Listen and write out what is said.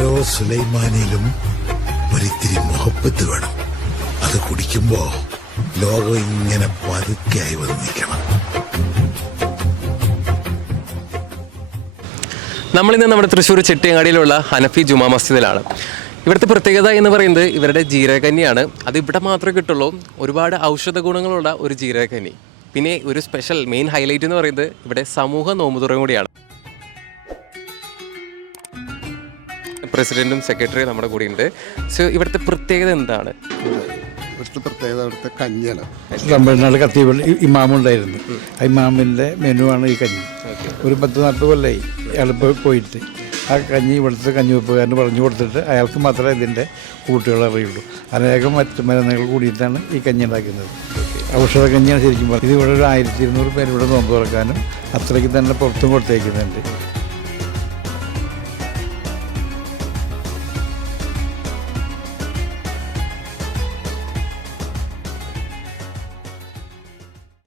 ഓരോ സുലൈമാനിയിലും ഒരിത്തിരി മുഹബത്ത് വേണം. അത് കുടിക്കുമ്പോ ലോകം ഇങ്ങനെ പതുക്കെയായി വന്നിരിക്കണം. നമ്മളിന്ന് നമ്മുടെ തൃശ്ശൂർ ചെട്ടിയങ്ങാടിയിലുള്ള ഹനഫി ജുമാ മസ്ജിദിലാണ്. ഇവിടുത്തെ പ്രത്യേകത എന്ന് പറയുന്നത് ഇവരുടെ ജീരകക്കഞ്ഞിയാണ്. അത് ഇവിടെ മാത്രമേ കിട്ടുള്ളൂ. ഒരുപാട് ഔഷധ ഗുണങ്ങളുള്ള ഒരു ജീരകക്കഞ്ഞി. പിന്നെ ഒരു സ്പെഷ്യൽ മെയിൻ ഹൈലൈറ്റ് എന്ന് പറയുന്നത് ഇവിടെ സമൂഹ നോമ്പുതുറയും കൂടിയാണ്. പ്രസിഡന്റും സെക്രട്ടറിയും നമ്മുടെ കൂടെയുണ്ട്. സോ ഇവിടുത്തെ പ്രത്യേകത എന്താണ്? ഇവിടുത്തെ പ്രത്യേകത ഇവിടുത്തെ കഞ്ഞിയാണ്. തമിഴ്നാട് കത്തീബിൾ ഇമാമുണ്ടായിരുന്നു. ആ ഇമാമിൻ്റെ മെനുവാണ് ഈ കഞ്ഞി. ഒരു 10-40 കൊല്ലമായി അയാൾ പോയിട്ട് ആ കഞ്ഞി ഇവിടുത്തെ കഞ്ഞിവെപ്പുകാരന് പറഞ്ഞു കൊടുത്തിട്ട് അയാൾക്ക് മാത്രമേ ഇതിൻ്റെ കൂട്ടുകൾ അറിയുള്ളൂ. അനേകം മറ്റ് മരുന്നുകൾ കൂടിയിട്ടാണ് ഈ കഞ്ഞി ഉണ്ടാക്കുന്നത്. ഔഷധ കഞ്ഞിയാണ് ശരിക്കും പറഞ്ഞത്. ഇത് ഇവിടെ ഒരു 1200 പേര് ഇവിടെ നോമ്പ് തുറക്കാനും അത്രയ്ക്ക് തന്നെ പുറത്തും കൊടുത്തേക്കുന്നുണ്ട്.